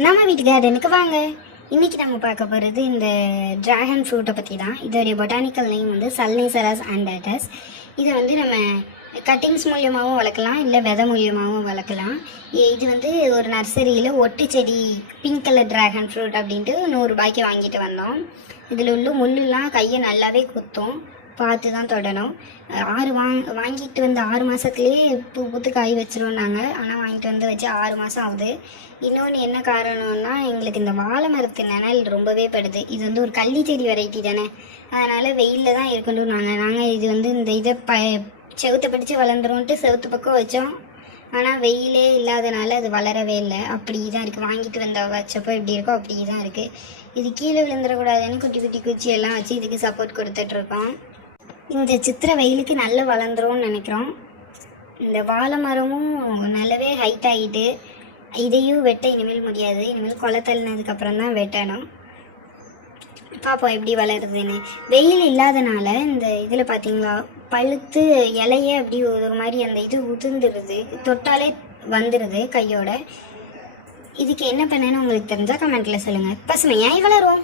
நம்ம வீட்டு கார்டனுக்கு வாங்க. இன்றைக்கி நம்ம பார்க்க போகிறது இந்த ட்ராகன் ஃப்ரூட்டை பற்றி தான். இதோடைய பொட்டானிக்கல் நேம் வந்து சல்னேசரஸ் ஆண்டட்டஸ். இதை வந்து நம்ம கட்டிங்ஸ் மூலியமாகவும் வளர்க்கலாம், இல்லை விதை மூலியமாகவும் வளர்க்கலாம். இது வந்து ஒரு நர்சரியில் ஒட்டு செடி பிங்க் கலர் ட்ராகன் ஃப்ரூட் அப்படின்ட்டு 100 ரூபாய்க்கு வாங்கிட்டு வந்தோம். இதில் உள்ள முள்ளுலாம் கையை நல்லாவே குத்தும், பார்த்து தான் தொடணும். வாங்கிட்டு வந்து 6 மாதத்துலேயே பூத்து காய் வச்சிருவோம் நாங்கள். ஆனால் வாங்கிட்டு வந்து வச்சு 6 மாதம் ஆகுது. இன்னொன்று என்ன காரணம்னா, எங்களுக்கு இந்த வாழை மரத்து நிழல் ரொம்பவே படுது. இது வந்து ஒரு கள்ளி செடி வெரைட்டி தானே, அதனால் வெயிலில் தான் இருக்கணும். நாங்கள் இது வந்து இந்த இதை செவுத்தை பிடிச்சி வளர்ந்துரும்ன்ட்டு செவுத்து பக்கம் வச்சோம். ஆனால் வெயிலே இல்லாதனால அது வளரவே இல்லை. அப்படி தான் இருக்குது. வாங்கிட்டு வந்த வச்சப்போ எப்படி இருக்கோ அப்படி தான் இருக்குது. இது கீழே விழுந்துடக்கூடாதுன்னு குட்டி குட்டி குச்சியெல்லாம் வச்சு இதுக்கு சப்போர்ட் கொடுத்துட்ருக்கோம். இந்த சித்திரை வெயிலுக்கு நல்லா வளர்ந்துரும்னு நினைக்கிறோம். இந்த வாழை மரமும் நல்லாவே ஹைட் ஆகிட்டு, இதையும் வெட்ட இனிமேல் முடியாது. இனிமேல் கொலை தள்ளினதுக்கப்புறம் தான் வெட்டணும். பார்ப்போம் எப்படி வளருதுன்னு. வெயில் இல்லாதனால இந்த இதில் பார்த்தீங்களா, பழுத்து இலையே அப்படி ஒரு மாதிரி அந்த இது உதிர்ந்துடுது, தொட்டாலே வந்துடுது கையோட. இதுக்கு என்ன பண்ணேன்னு உங்களுக்கு தெரிஞ்சால் கமெண்ட்டில் சொல்லுங்கள். பசுமையாய் வளரும்.